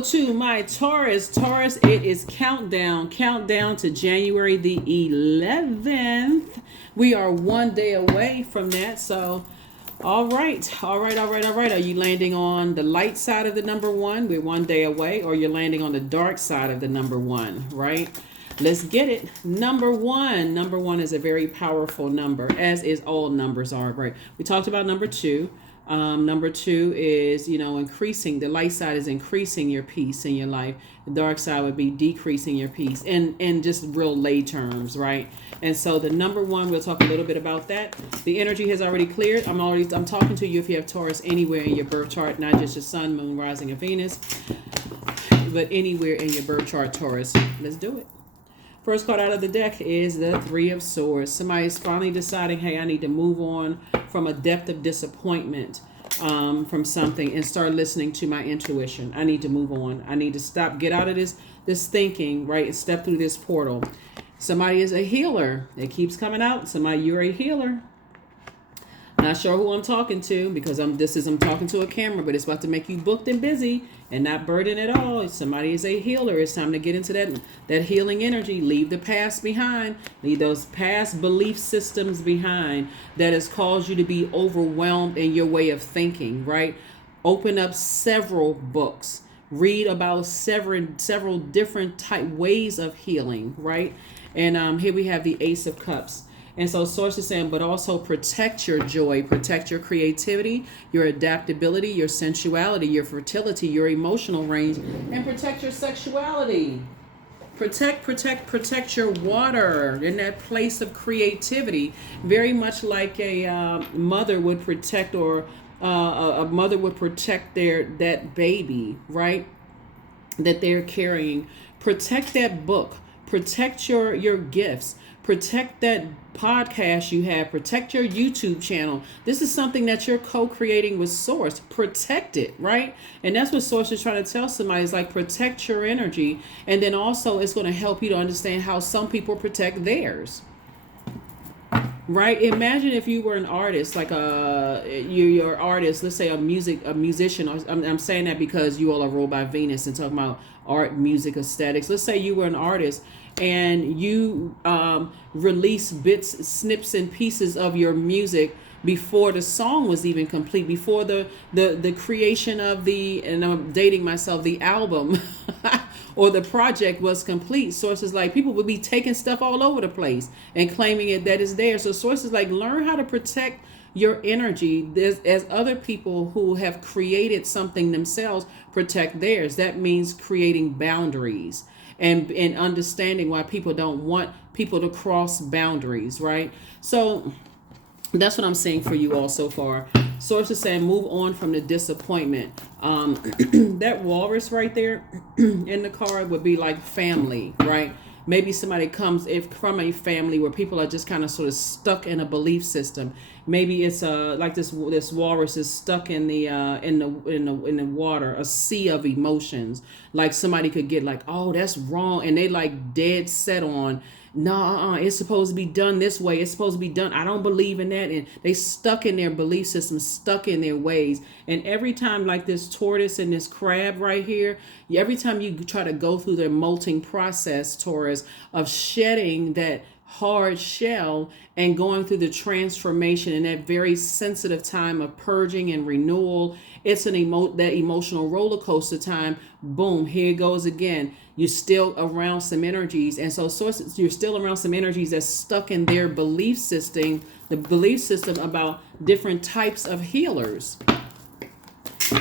To my Taurus, it is countdown to January the 11th. We are one day away from that. So, all right. Are you landing on the light side of the number one? We're one day away, or you're landing on the dark side of the number one, right? Let's get it. Number one. Number one is a very powerful number, as is all numbers are, right? We talked about number two. Number two is, increasing. The light side is increasing your peace in your life. The dark side would be decreasing your peace in just real lay terms, right? And so the number one, we'll talk a little bit about that. The energy has already cleared. I'm talking to you if you have Taurus anywhere in your birth chart, not just your sun, moon, rising, and Venus, but anywhere in your birth chart, Taurus. Let's do it. First card out of the deck is the Three of Swords. Somebody is finally deciding, hey, I need to move on from a depth of disappointment from something and start listening to my intuition. I need to move on. I need to stop, get out of this thinking, right, and step through this portal. Somebody is a healer. It keeps coming out. Somebody, you're a healer. Not sure who I'm talking to because I'm talking to a camera, but it's about to make you booked and busy and not burdened at all. Somebody is a healer. It's time to get into that healing energy. Leave the past behind. Leave those past belief systems behind that has caused you to be overwhelmed in your way of thinking, right? Open up several books. Read about several different type ways of healing, right? And here we have the Ace of Cups. And so Source is saying, but also protect your joy, protect your creativity, your adaptability, your sensuality, your fertility, your emotional range, and protect your sexuality. Protect your water in that place of creativity. Very much like a mother would protect, or a mother would protect that baby, right? That they're carrying. Protect that book. Protect your gifts. Protect that podcast you have. Protect your YouTube channel. This is something that you're co-creating with Source. Protect it, right? And that's what Source is trying to tell somebody, is like, protect your energy. And then also it's going to help you to understand how some people protect theirs. Right? Imagine if you were an artist, like you're an artist, let's say a musician. I'm saying that because you all are ruled by Venus and talking about art, music, aesthetics. Let's say you were an artist and you release bits, snips, and pieces of your music before the song was even complete, before the creation of and I'm dating myself, the album or the project was complete. Sources like, people would be taking stuff all over the place and claiming it that is there. So Sources like, learn how to protect your energy as other people who have created something themselves protect theirs. That means creating boundaries and understanding why people don't want people to cross boundaries, right? So that's what I'm saying for you all so far. Source is saying, move on from the disappointment. That walrus right there in the card would be like family, right? Maybe somebody comes from a family where people are just kind of sort of stuck in a belief system. Maybe it's like this walrus is stuck in the water, a sea of emotions. Like somebody could get like, oh, that's wrong, and they like dead set on, no, it's supposed to be done this way. It's supposed to be done. I don't believe in that. And they stuck in their belief system, stuck in their ways. And every time, like this tortoise and this crab right here, every time you try to go through the molting process, Taurus, of shedding that hard shell and going through the transformation in that very sensitive time of purging and renewal, it's that emotional roller coaster time. Boom, here it goes again. You're still around some energies, and so sources, you're still around some energies that's stuck in their belief system, the belief system about different types of healers.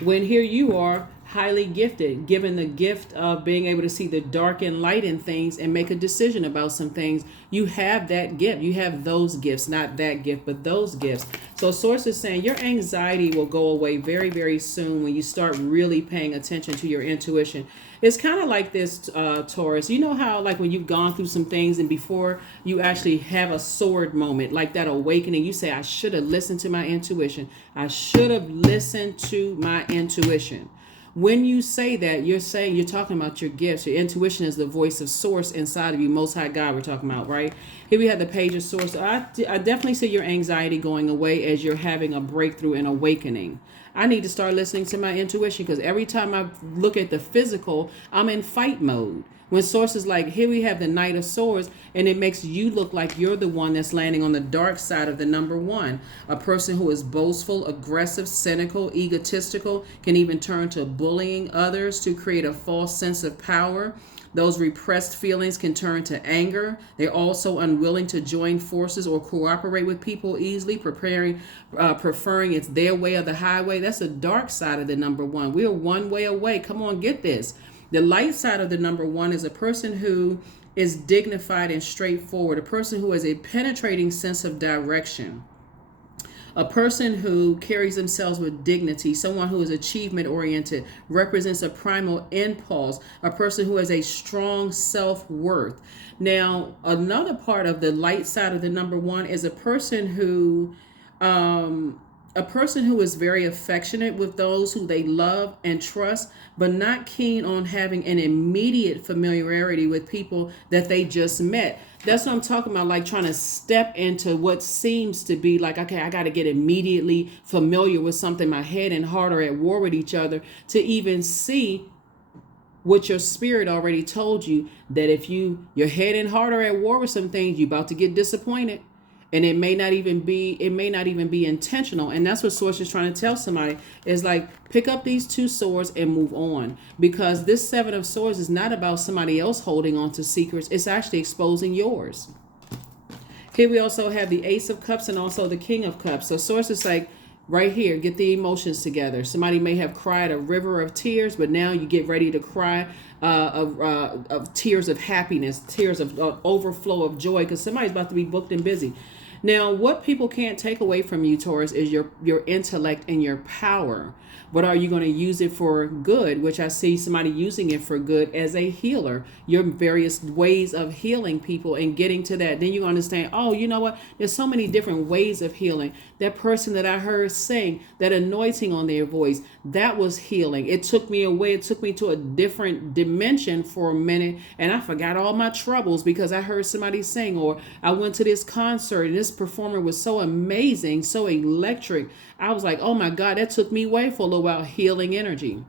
When here you are, highly gifted, given the gift of being able to see the dark and light in things and make a decision about some things. You have that gift. You have those gifts, not that gift, but those gifts. So Source is saying your anxiety will go away very, very soon when you start really paying attention to your intuition. It's kind of like this, Taurus. You know how, like, when you've gone through some things and before you actually have a sword moment, like that awakening, you say, I should have listened to my intuition. I should have listened to my intuition. When you say that, you're talking about your gifts. Your intuition is the voice of Source inside of you, Most High God we're talking about, right? Here we have the Page of Source. I definitely see your anxiety going away as you're having a breakthrough and awakening. I need to start listening to my intuition, because every time I look at the physical, I'm in fight mode. When Source is like, here we have the Knight of Swords, and it makes you look like you're the one that's landing on the dark side of the number one. A person who is boastful, aggressive, cynical, egotistical, can even turn to bullying others to create a false sense of power. Those repressed feelings can turn to anger. They're also unwilling to join forces or cooperate with people easily, preferring it's their way or the highway. That's the dark side of the number one. We're one way away. Come on, get this. The light side of the number one is a person who is dignified and straightforward, a person who has a penetrating sense of direction, a person who carries themselves with dignity, someone who is achievement oriented, represents a primal impulse, a person who has a strong self-worth. Now, another part of the light side of the number one is a person who is very affectionate with those who they love and trust, but not keen on having an immediate familiarity with people that they just met. That's what I'm talking about, like trying to step into what seems to be like, okay, I got to get immediately familiar with something. My head and heart are at war with each other to even see what your spirit already told you, that if your head and heart are at war with some things, you're about to get disappointed. And it may not even be intentional. And that's what Source is trying to tell somebody, is like, pick up these two swords and move on. Because this Seven of Swords is not about somebody else holding on to secrets. It's actually exposing yours. Here we also have the Ace of Cups and also the King of Cups. So Source is like, right here, get the emotions together. Somebody may have cried a river of tears, but now you get ready to cry of tears of happiness, tears of overflow of joy, because somebody's about to be booked and busy. Now, what people can't take away from you, Taurus, is your intellect and your power. But are you going to use it for good, which I see somebody using it for good as a healer, your various ways of healing people and getting to that. Then you understand, oh, you know what? There's so many different ways of healing. That person that I heard sing, that anointing on their voice, that was healing. It took me away. It took me to a different dimension for a minute, and I forgot all my troubles because I heard somebody sing, or I went to this concert and this performer was so amazing, so electric. I was like, oh my God, that took me away for a little while. Healing energy.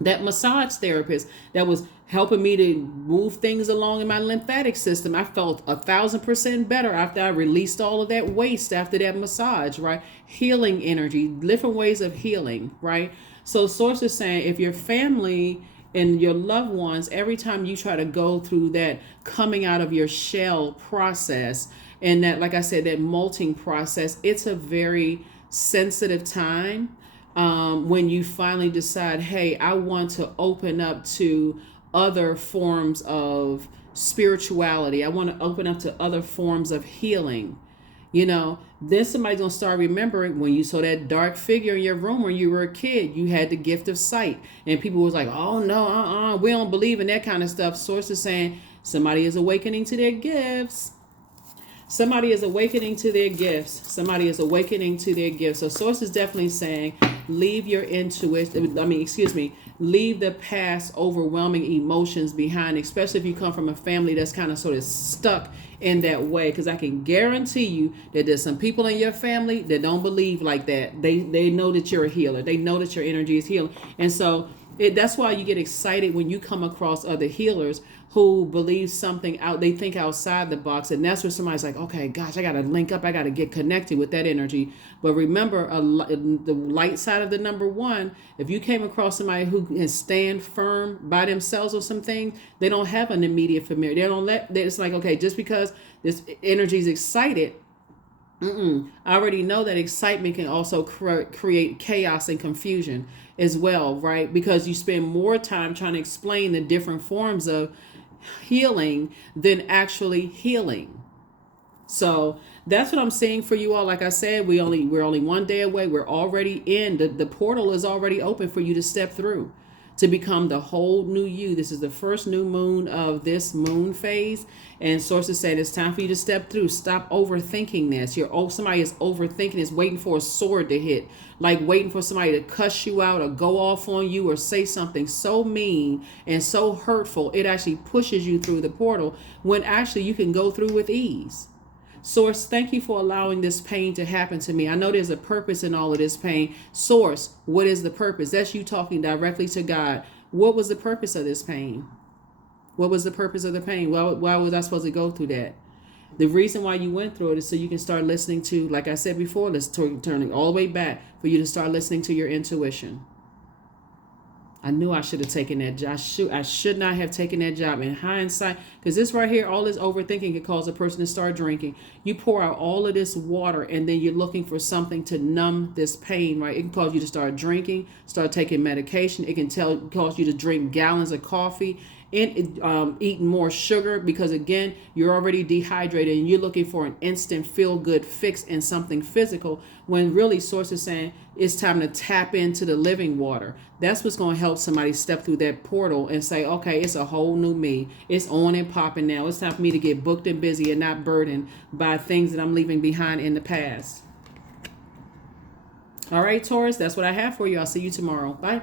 That massage therapist that was helping me to move things along in my lymphatic system, I felt 1,000% better after I released all of that waste after that massage, right? Healing energy, different ways of healing, right? So Source is saying, if your family and your loved ones, every time you try to go through that coming out of your shell process, and that, like I said, that molting process, it's a very sensitive time when you finally decide, hey, I want to open up to other forms of spirituality. I want to open up to other forms of healing. You know, then somebody's going to start remembering when you saw that dark figure in your room when you were a kid, you had the gift of sight. And people was like, oh, no, we don't believe in that kind of stuff. Source is saying somebody is awakening to their gifts. Somebody is awakening to their gifts. Somebody is awakening to their gifts. So Source is definitely saying, leave your intuition. Leave the past overwhelming emotions behind, especially if you come from a family that's kind of sort of stuck in that way. Because I can guarantee you that there's some people in your family that don't believe like that. They know that you're a healer. They know that your energy is healing. And so that's why you get excited when you come across other healers who believe something out, they think outside the box. And that's where somebody's like, okay, gosh, I got to link up. I got to get connected with that energy. But remember, the light side of the number one, if you came across somebody who can stand firm by themselves or some things, they don't have an immediate familiarity. It's like, okay, just because this energy is excited, I already know that excitement can also create chaos and confusion as well, right? Because you spend more time trying to explain the different forms of healing than actually healing. So that's what I'm saying for you all. Like I said, we're only one day away. We're already in the portal is already open for you to step through, to become the whole new you. This is the first new moon of this moon phase. And sources said it's time for you to step through. Stop overthinking this. Somebody is overthinking this, waiting for a sword to hit, like waiting for somebody to cuss you out or go off on you or say something so mean and so hurtful. It actually pushes you through the portal when actually you can go through with ease. Source, thank you for allowing this pain to happen to me. I know there's a purpose in all of this pain. Source, what is the purpose? That's you talking directly to God. What was the purpose of this pain? What was the purpose of the pain? Why was I supposed to go through that? The reason why you went through it is so you can start listening to, like I said before, let's turn it all the way back for you to start listening to your intuition. I knew I should have taken that job. I should not have taken that job. In hindsight, because this right here, all this overthinking can cause a person to start drinking. You pour out all of this water and then you're looking for something to numb this pain, right? It can cause you to start drinking, start taking medication. It can cause you to drink gallons of coffee and eating more sugar, because again, you're already dehydrated and you're looking for an instant feel good fix in something physical, when really Source is saying it's time to tap into the living water. That's what's going to help somebody step through that portal and say, okay, it's a whole new me. It's on and popping now. It's time for me to get booked and busy and not burdened by things that I'm leaving behind in the past. All right, Taurus, that's what I have for you. I'll see you tomorrow. Bye.